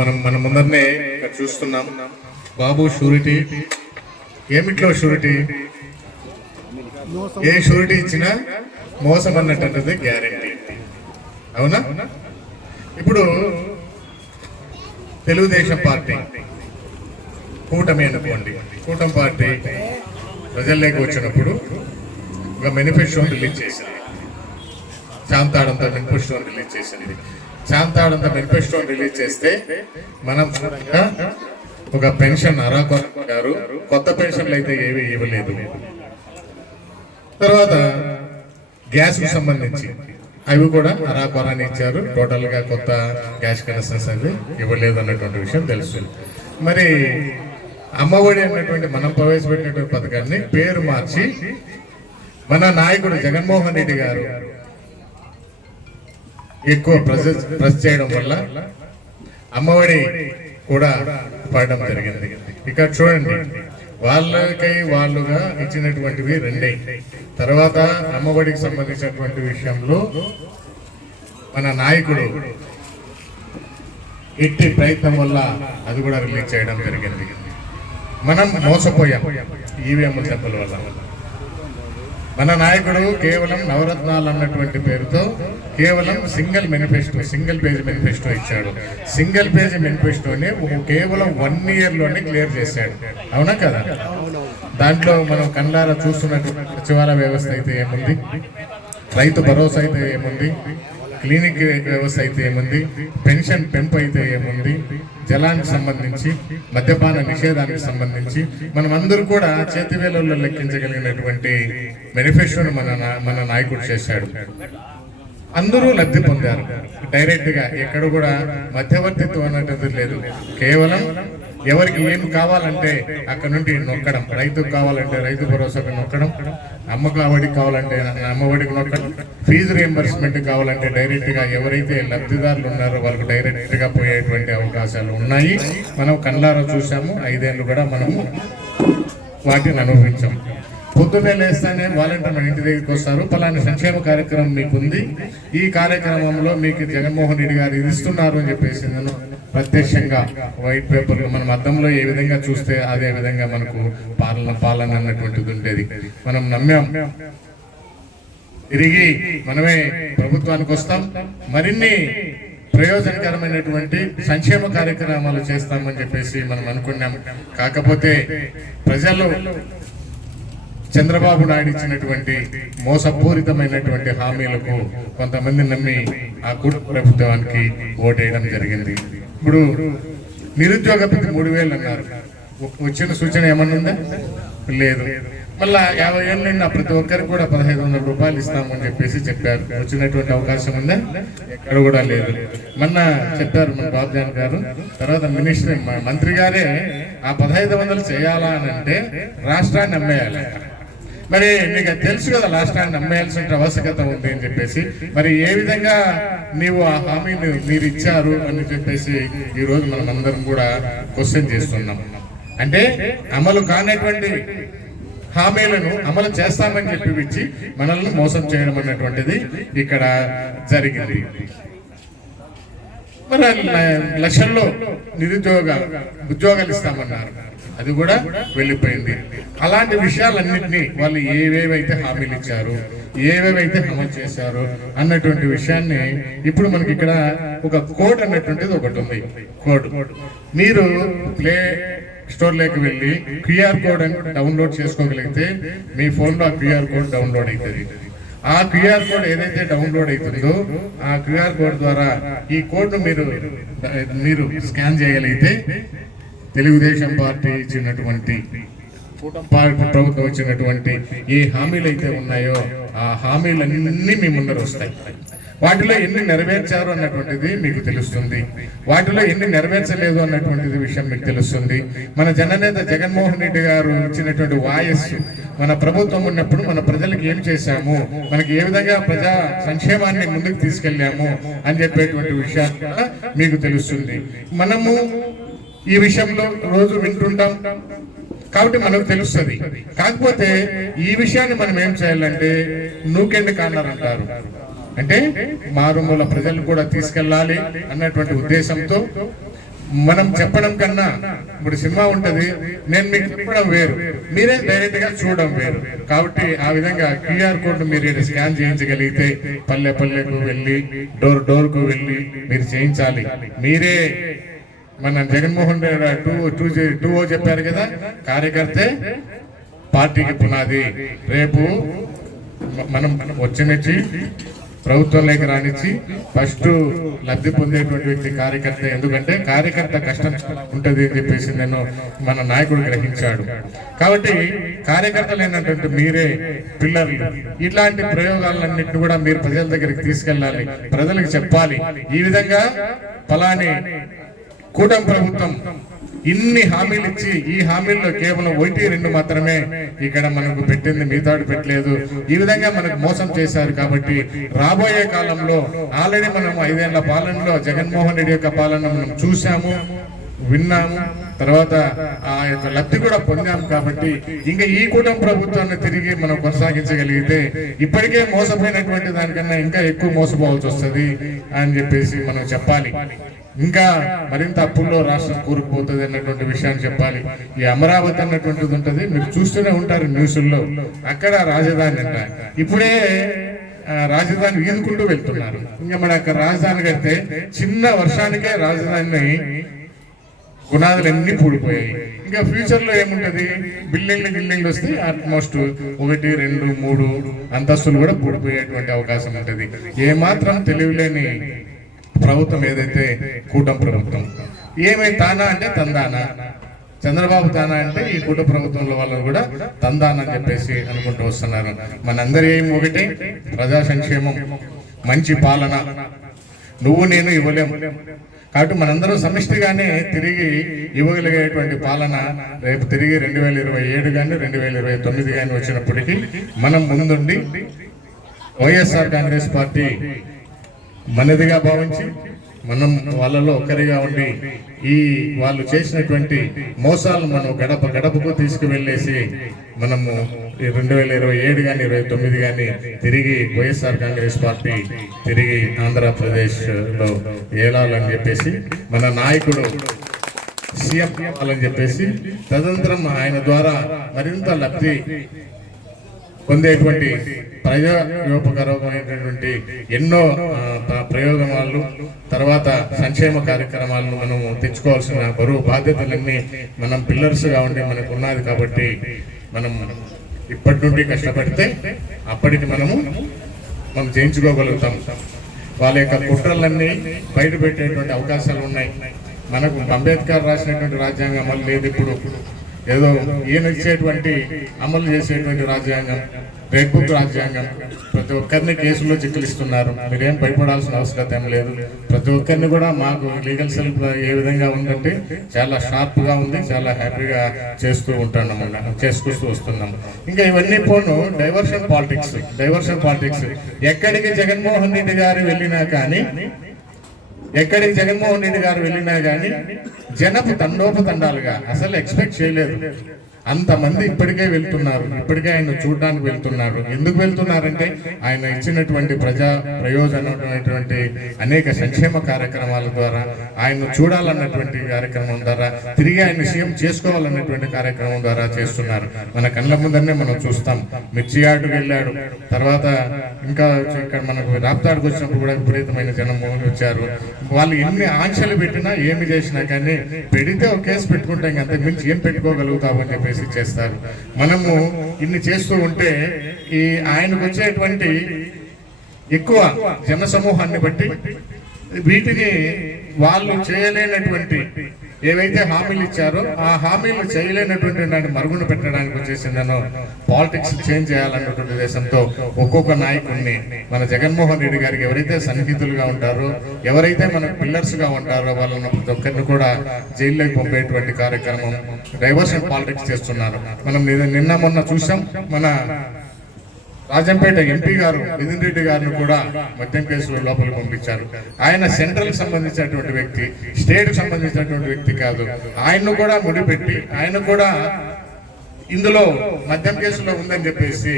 మనం మన ఇక్కడ చూస్తున్నాం. బాబు షూరిటీ. ఏమిట్లో షూరిటీ? ఏ షూరిటీ ఇచ్చినా మోసం అన్నట్టు గ్యారెంటీ అవునా? ఇప్పుడు తెలుగుదేశం పార్టీ కూటమి అనుకోండి. కూటమి పార్టీ ప్రజల్లోకి వచ్చినప్పుడు ఒక మేనిఫెస్టో రిలీజ్ చేసింది శాంతాడంత మేనిఫెస్టో రిలీజ్ చేసింది. శాంతాడంత మేనిఫెస్టో రిలీజ్ చేస్తే మనం ఒక పెన్షన్ అరాకొర కొత్త పెన్షన్లు అయితే ఏవి ఇవ్వలేదు. తర్వాత గ్యాస్కు సంబంధించి అవి కూడా అరాకొరాని ఇచ్చారు. టోటల్గా కొత్త గ్యాస్ కనెక్షన్స్ అవి ఇవ్వలేదు అన్నటువంటి విషయం తెలుసు మరి అమ్మఒడి అన్నటువంటి మనం ప్రవేశపెట్టినటువంటి పథకాన్ని పేరు మార్చి మన నాయకుడు జగన్మోహన్ రెడ్డి గారు ఎక్కువ ప్రెస్ ప్రెస్ చేయడం వల్ల అమ్మఒడి కూడా పడడం జరిగింది. ఇక్కడ చూడండి వాళ్ళకై వాళ్ళుగా ఇచ్చినటువంటివి రెండే. తర్వాత అమ్మఒడికి సంబంధించినటువంటి విషయంలో మన నాయకుడు ఎట్టి ప్రయత్నం వల్ల అది కూడా రిలీజ్ చేయడం జరిగింది. మనం మోసపోయాం. ఈవీఎం దెబ్బల వల్ల. మన నాయకుడు కేవలం నవరత్నాలు అన్నటువంటి పేరుతో కేవలం single manifesto single page manifesto ఇచ్చాడు. సింగిల్ పేజ్ మేనిఫెస్టోని కేవలం వన్ ఇయర్లోనే క్లియర్ చేశాడు. అవునా కదా? దాంట్లో మనం కండారా చూస్తున్నటువంటి సచివాలయ వ్యవస్థ అయితే ఏముంది? రైతు భరోసా అయితే ఏముంది? క్లినిక్ వ్యవస్థ అయితే ఏముంది? పెన్షన్ పెంపు అయితే ఏముంది? జలానికి సంబంధించి మద్యపాన నిషేధానికి సంబంధించి మనం అందరూ కూడా చేతివేలల్లో లెక్కించగలిగినటువంటి మేనిఫెస్టోను మన మన నాయకుడు చేశాడు. అందరూ లబ్ధి పొందారు. డైరెక్ట్గా ఎక్కడ కూడా మధ్యవర్తిత్వం అన్నది లేదు. కేవలం ఎవరికి ఏం కావాలంటే అక్కడ నుండి నొక్కడం. రైతుకు కావాలంటే రైతు భరోసాకు నొక్కడం. అమ్మకు కావాలంటే అమ్మఒడికి నొక్కడం. ఫీజు రియంబర్స్మెంట్ కావాలంటే డైరెక్ట్గా ఎవరైతే లబ్ధిదారులు ఉన్నారో వాళ్ళకు డైరెక్ట్గా పోయేటువంటి అవకాశాలు ఉన్నాయి. మనం కళ్ళారా చూసాము ఐదేళ్ళు కూడా మనము వాటిని అనుభవించాం. పొద్దున్నే లేస్తానే వాలంటీర్ మన ఇంటి దగ్గరికి వస్తారు. పలానా సంక్షేమ కార్యక్రమం మీకు ఉంది ఈ కార్యక్రమంలో మీకు జగన్మోహన్ రెడ్డి గారు ఇది ఇస్తున్నారు అని చెప్పేసి నేను ప్రత్యక్షంగా వైట్ పేపర్ మనం అద్దంలో ఏ విధంగా చూస్తే అదే విధంగా మనకు పాలన పాలన అన్నటువంటిది ఉండేది. మనం నమ్మాం. తిరిగి మనమే ప్రభుత్వానికి వస్తాం. మరిన్ని ప్రయోజనకరమైనటువంటి సంక్షేమ కార్యక్రమాలు చేస్తామని చెప్పేసి మనం అనుకున్నాం. కాకపోతే ప్రజలు చంద్రబాబు నాయుడు ఇచ్చినటువంటి మోసపూరితమైనటువంటి హామీలకు కొంతమంది నమ్మి ఆ కుటుంబ ప్రభుత్వానికి ఓటేయడం జరిగింది. ఇప్పుడు నిరుద్యోగపతి మూడు వేలు అన్నారు. వచ్చిన సూచన ఏమన్నా ఉందా? లేదు. మళ్ళా యాభై ఏళ్ళు నిన్న ప్రతి ఒక్కరికి కూడా పదహైదు వందల రూపాయలు ఇస్తామని చెప్పేసి చెప్పారు. వచ్చినటువంటి అవకాశం ఉందా? ఎక్కడ కూడా లేదు. మొన్న చెప్పారు మన బాబుజాన్ గారు. తర్వాత మినిస్టర్ మంత్రి గారే ఆ పదహైదు వందలు చేయాలా అని అంటే రాష్ట్రాన్ని అమ్మేయాలి మరి నీకు తెలుసు కదా లాస్ట్ టైం నమ్మేయాల్సిన ఆవశ్యకత ఉంది అని చెప్పేసి. మరి ఏ విధంగా నీవు ఆ హామీని మీరు ఇచ్చారు అని చెప్పేసి ఈ రోజు మనం అందరం కూడా క్వశ్చన్ చేస్తున్నాం. అంటే అమలు కానటువంటి హామీలను అమలు చేస్తామని చెప్పి ఇచ్చి మనల్ని మోసం చేయడం అన్నటువంటిది ఇక్కడ జరిగింది. మరి లక్షల్లో నిరుద్యోగ ఉద్యోగాలు ఇస్తామన్నారు. అది కూడా వెళ్ళిపోయింది. అలాంటి విషయాలన్నింటినీ వాళ్ళు ఏవేవైతే హామీలు ఇచ్చారు ఏవేవైతే అమలు చేశారు అన్నటువంటి విషయాన్ని ఇప్పుడు మనకి ఇక్కడ ఒక కోడ్ అన్నటువంటిది ఒకటి ఉంది. కోడ్. మీరు ప్లే స్టోర్లోకి వెళ్ళి క్యూఆర్ కోడ్ అని డౌన్లోడ్ చేసుకోగలిగితే మీ ఫోన్లో ఆ క్యూఆర్ కోడ్ డౌన్లోడ్ అవుతుంది. ఆ క్యూఆర్ కోడ్ ఏదైతే డౌన్లోడ్ అవుతుందో ఆ క్యూఆర్ కోడ్ ద్వారా ఈ కోడ్ను మీరు మీరు స్కాన్ చేయగలిగితే తెలుగుదేశం పార్టీ ఇచ్చినటువంటి పార్టీ ప్రభుత్వం ఇచ్చినటువంటి ఏ హామీలు అయితే ఉన్నాయో ఆ హామీలన్నీ మీ ముందర వస్తాయి. వాటిలో ఎన్ని నెరవేర్చారు అన్నటువంటిది మీకు తెలుస్తుంది. వాటిలో ఎన్ని నెరవేర్చలేదు అన్నటువంటిది విషయం మీకు తెలుస్తుంది. మన జననేత జగన్మోహన్ రెడ్డి గారు ఇచ్చినటువంటి వాయస్సు మన ప్రభుత్వం ఉన్నప్పుడు మన ప్రజలకు ఏం చేశాము? మనకి ఏ విధంగా ప్రజా సంక్షేమాన్ని ముందుకు తీసుకెళ్ళాము? అని చెప్పేటువంటి విషయాలు మీకు తెలుస్తుంది. మనము ఈ విషయంలో రోజు వింటుంటాం. కాబట్టి మనకు తెలుస్తుంది. కాకపోతే ఈ విషయాన్ని మనం ఏం చేయాలంటే నూకెండ్ కార్నర్ అంటారు అంటే మారుమూల ప్రజలు కూడా తీసుకెళ్ళాలి అన్నటువంటి ఉద్దేశంతో మనం చెప్పడం కన్నా ఇప్పుడు సినిమా ఉంటది నేను మీకు చెప్పడం వేరు మీరే డైరెక్ట్గా చూడడం వేరు. కాబట్టి ఆ విధంగా క్యూఆర్ కోడ్ మీరు స్కాన్ చేయించగలిగితే పల్లె పల్లెకు వెళ్ళి డోర్ డోర్కు వెళ్ళి మీరు చేయించాలి. మీరే మన Jaganmohan Reddy two two two O చెప్పారు కదా కార్యకర్తే పార్టీకి పునాది. రేపు మనం వచ్చినచ్చి ప్రభుత్వంలోకి రానిచ్చి ఫస్ట్ లబ్ధి పొందేటువంటి వ్యక్తి కార్యకర్త. ఎందుకంటే కార్యకర్త కష్టం ఉంటది అని చెప్పేసి నేను మన నాయకుడు గ్రహించాడు. కాబట్టి కార్యకర్తలు ఏంటంటే మీరే పిల్లర్లు. ఇట్లాంటి ప్రయోగాలన్నింటినీ కూడా మీరు ప్రజల దగ్గరికి తీసుకెళ్ళాలి. ప్రజలకు చెప్పాలి. ఈ విధంగా ఫలాని కూటమి ప్రభుత్వం ఇన్ని హామీలు ఇచ్చి ఈ హామీల్లో కేవలం ఒకటి రెండు మాత్రమే ఇక్కడ మనకు పెట్టింది మిగతాడు పెట్టలేదు. ఈ విధంగా మనకు మోసం చేశారు కాబట్టి రాబోయే కాలంలో ఆల్రెడీ మనం ఐదేళ్ళ పాలనలో జగన్మోహన్ రెడ్డి యొక్క పాలన మనం చూసాము విన్నాము తర్వాత ఆ యొక్క లబ్ధి కూడా పొందాము కాబట్టి ఇంకా ఈ కూటమి ప్రభుత్వాన్ని తిరిగి మనం కొనసాగించగలిగితే ఇప్పటికే మోసపోయినటువంటి దానికన్నా ఇంకా ఎక్కువ మోసపోవాల్సి వస్తుంది అని చెప్పేసి మనం చెప్పాలి. ఇంకా మరింత అప్పుల్లో రాష్ట్రం కూరుకుపోతుంది అన్నటువంటి విషయాన్ని చెప్పాలి. ఈ అమరావతి అన్నటువంటిది ఉంటుంది. మీరు చూస్తూనే ఉంటారు న్యూస్ల్లో. అక్కడ రాజధాని అంట. ఇప్పుడే రాజధాని ఈదుకుంటూ వెళ్తున్నారు. ఇంకా మన రాజధాని కడితే చిన్న వర్షానికే రాజధాని గుణాదులు అన్ని పూడిపోయాయి. ఇంకా ఫ్యూచర్లో ఏముంటది? బిల్డింగ్లు బిల్డింగ్లు వస్తే ఆల్మోస్ట్ ఒకటి రెండు మూడు అంతస్తులు కూడా పూడిపోయేటువంటి అవకాశం ఉంటది. ఏమాత్రం తెలివిలేని ప్రభుత్వం ఏదైతే కూటమి ప్రభుత్వం ఏమై తానా అంటే తందానా? చంద్రబాబు తానా అంటే ఈ కూట ప్రభుత్వంలో వాళ్ళు కూడా తందానా అని చెప్పేసి అనుకుంటూ వస్తున్నారు. మనందరి ఏం ఒకటే ప్రజా సంక్షేమం మంచి పాలన. నువ్వు నేను ఇవ్వలేము. కాబట్టి మనందరం సమిష్టిగానే తిరిగి ఇవ్వగలిగేటువంటి పాలన రేపు తిరిగి రెండు వేల ఇరవై ఏడు కానీ రెండు వేల ఇరవై తొమ్మిది కానీ వచ్చినప్పటికీ మనం ముందుండి వైఎస్ఆర్ కాంగ్రెస్ పార్టీ మనదిగా భావించి మనం వాళ్ళలో ఒక్కరిగా ఉండి ఈ వాళ్ళు చేసినటువంటి మోసాలు మనం గడప గడపకు తీసుకువెళ్ళేసి మనము రెండు వేల ఇరవై ఏడు కానీ ఇరవై తొమ్మిది కానీ తిరిగి వైఎస్ఆర్ కాంగ్రెస్ పార్టీ తిరిగి ఆంధ్రప్రదేశ్లో ఏలాలని చెప్పేసి మన నాయకుడు సీఎం అని చెప్పేసి తదనంతరం ఆయన ద్వారా మరింత లబ్ధి పొందేటువంటి ప్రయోగోపకరమైనటువంటి ఎన్నో ప్రయోగమాలు తర్వాత సంక్షేమ కార్యక్రమాలను మనము తెచ్చుకోవాల్సిన బరువు బాధ్యతలన్నీ మనం పిల్లర్స్గా ఉండి మనకు ఉన్నది కాబట్టి మనం ఇప్పటి నుండి కష్టపడితే అప్పటికి మనము మనం జయించుకోగలుగుతాం. వాళ్ళ యొక్క కుట్రలన్నీ బయట పెట్టేటువంటి అవకాశాలు ఉన్నాయి మనకు అంబేద్కర్ రాసినటువంటి రాజ్యాంగం అమలు లేదు ఇప్పుడు. ఏదో ఈయన ఇచ్చేటువంటి అమలు చేసేటువంటి రాజ్యాంగం రెడ్ బుక్ రాజ్యాంగం. ప్రతి ఒక్కరిని కేసుల్లో చిక్కులిస్తున్నారు. మీరేం భయపడాల్సిన అవసరం ఏం లేదు. ప్రతి ఒక్కరిని కూడా మాకు లీగల్ సెల్ఫ్ ఏ విధంగా ఉందంటే చాలా షార్ప్గా ఉంది చాలా హ్యాపీగా చేస్తూ ఉంటాను చేసుకొస్తూ వస్తున్నాము. ఇంకా ఇవన్నీ పోను డైవర్షన్ పాలిటిక్స్ డైవర్షన్ పాలిటిక్స్. ఎక్కడికి జగన్మోహన్ రెడ్డి గారు వెళ్ళినా కానీ ఎక్కడికి జగన్మోహన్ రెడ్డి గారు వెళ్ళినా కానీ జనపు తండోపతండాలుగా అసలు ఎక్స్పెక్ట్ చేయలేదు. అంతమంది ఇప్పటికే వెళ్తున్నారు. ఇప్పటికే ఆయన చూడడానికి వెళ్తున్నారు. ఎందుకు వెళ్తున్నారంటే ఆయన ఇచ్చినటువంటి ప్రజా ప్రయోజనమైనటువంటి అనేక సంక్షేమ కార్యక్రమాల ద్వారా ఆయన చూడాలన్నటువంటి కార్యక్రమం ద్వారా తిరిగి ఆయన సీఎం చేసుకోవాలన్నటువంటి కార్యక్రమం ద్వారా చేస్తున్నారు. మన కళ్ళ ముందరనే మనం చూస్తాం. మిర్చి వెళ్ళాడు. తర్వాత ఇంకా ఇక్కడ మనకు రాప్తాడుకు వచ్చినప్పుడు కూడా విపరీతమైన జనం వచ్చారు. వాళ్ళు ఎన్ని ఆంక్షలు పెట్టినా ఏమి చేసినా కానీ పెడితే ఒక కేసు పెట్టుకుంటాం. అంతకు మించి ఏం పెట్టుకోగలుగుతావు అని చెప్పేసి చేస్తారు. మనము ఇన్ని చేస్తూ ఉంటే ఈ ఆయనకు వచ్చేటువంటి ఎక్కువ జన సమూహాన్ని బట్టి వీటిని వాళ్ళు చేయలేనటువంటి ఏవైతే హామీలు ఇచ్చారో ఆ హామీలు చేయలేనటువంటి దాన్ని మరుగున పెట్టడానికి వచ్చేసిందనో పాలిటిక్స్ చేంజ్ చేయాలన్నటువంటి ఉద్దేశంతో ఒక్కొక్క నాయకుడిని మన జగన్మోహన్ రెడ్డి గారికి ఎవరైతే సన్నిహితులుగా ఉంటారో ఎవరైతే మన పిల్లర్స్గా ఉంటారో వాళ్ళని ప్రతి ఒక్కరిని కూడా జైల్లోకి పంపేటువంటి కార్యక్రమం డైవర్షన్ పాలిటిక్స్ చేస్తున్నారు. మనం నిన్న- నిన్న మొన్న చూసాం మన రాజంపేట ఎంపీ గారు మిథున్ రెడ్డి గారిని కూడా మద్యం కేసులో లోపలికి పంపించారు. ఆయన సెంట్రల్ సంబంధించినటువంటి వ్యక్తి స్టేట్ సంబంధించినటువంటి వ్యక్తి కాదు. ఆయన్ను కూడా ముడిపెట్టి ఆయన కూడా ఇందులో మద్యం కేసులో ఉందని చెప్పేసి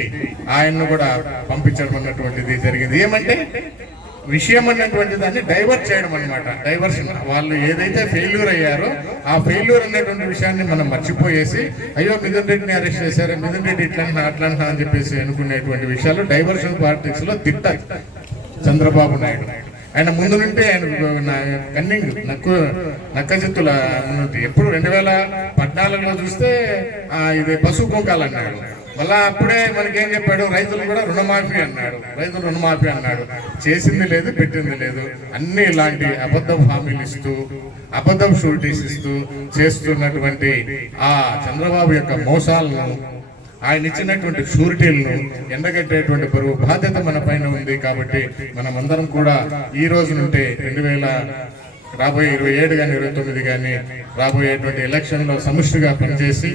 ఆయన్ను కూడా పంపించడం అన్నటువంటిది జరిగింది. ఏమంటే విషయం అన్నటువంటి దాన్ని డైవర్ట్ చేయడం అనమాట డైవర్షన్ వాళ్ళు ఏదైతే ఫెయిల్యూర్ అయ్యారో ఆ ఫెయిల్యూర్ అనేటువంటి విషయాన్ని మనం మర్చిపోయేసి అయ్యో మిథున్ రెడ్డిని అరెస్ట్ చేశారు మిథున్ రెడ్డి ఇట్లా అంటున్నా, అట్లా అని చెప్పేసి అనుకునేటువంటి విషయాలు డైవర్షన్ పాలిటిక్స్లో తిట్ట చంద్రబాబు నాయుడు. ఆయన ముందు నుండి ఆయన కన్నింగ్ నక్కు నక్కజిత్తుల ఎప్పుడు రెండు వేల పద్నాలుగులో చూస్తే ఇది పశు కుంకాలన్నాడు మళ్ళా అప్పుడే మనకేం చెప్పాడు? రైతులు కూడా రుణమాఫీ అన్నాడు. రైతులు రుణమాఫీ అన్నాడు. చేసింది లేదు పెట్టింది లేదు. అన్ని ఇలాంటి అబద్ధం హామీలు ఇస్తూ అబద్ధం షూరిటీస్ ఇస్తూ చేస్తున్నటువంటి ఆ చంద్రబాబు యొక్క మోసాలను ఆయన ఇచ్చినటువంటి షూరిటీలను ఎండగట్టేటువంటి బరువు బాధ్యత మన పైన ఉంది కాబట్టి మనమందరం కూడా ఈ రోజు నుండి రెండు వేల రాబోయే ఇరవై ఏడు కానీ ఇరవై తొమ్మిది కానీ రాబోయేటువంటి ఎలక్షన్లో సమిష్టిగా పనిచేసి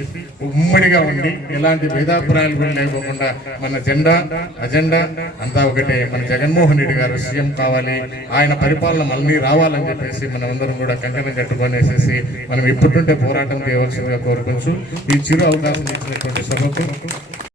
ఉమ్మడిగా ఉండి ఎలాంటి భేదాభిప్రాయాలు కూడా లేకోకుండా మన జెండా అజెండా అంతా ఒకటే మన జగన్మోహన్ రెడ్డి గారు సీఎం కావాలి ఆయన పరిపాలన మళ్ళీ రావాలని చెప్పేసి మనం అందరం కూడా కంకణం కట్టుకొనేసేసి మనం ఇప్పటి నుండే పోరాటం చేయవలసిందిగా కోరుకోవచ్చు ఈ చిరు అవకాశం ఇచ్చినటువంటి సభకు